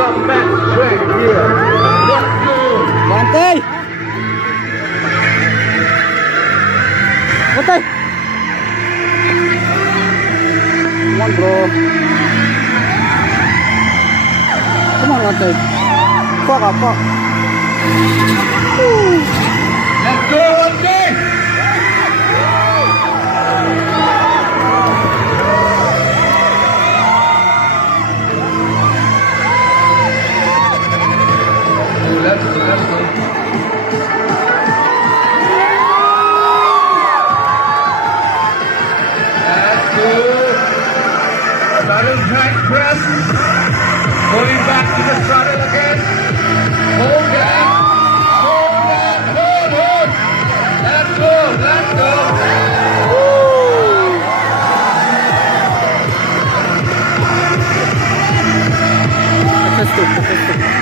the match right here. Let's go. Bantay! Bantay! Come on, bro. Come on, Bantay. Fuck up, fuck. Let's go, Bantay. Let's go. Saddle drag press. Pulling back to the saddle again. Hold that. Hold that. Hold. Let's go. Let's go.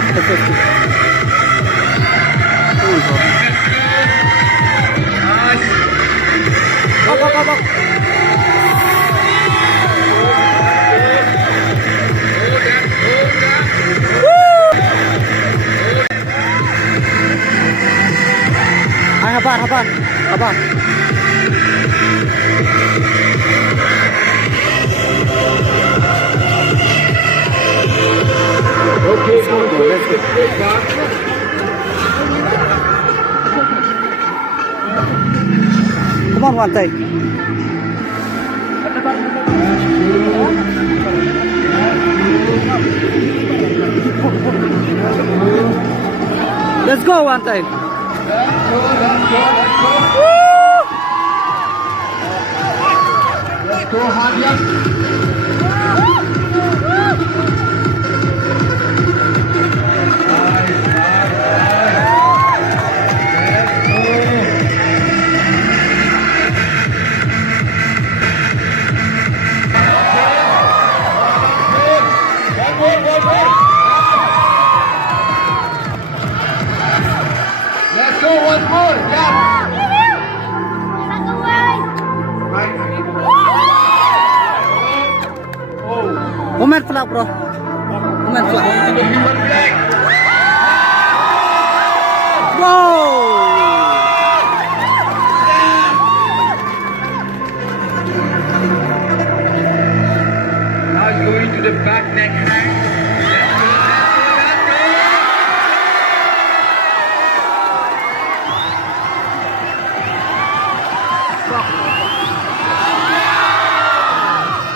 Let's go. Nice. Up. Ay, haba. Okay, Let's go. Come on, Bantay. Let's go, Bantay. Let's go, Hadian. Let's go, one more. Yeah. Right. Oh. Moment flag, bro. Moment flag. To the human flag. Whoa! Now going to the back neck hang.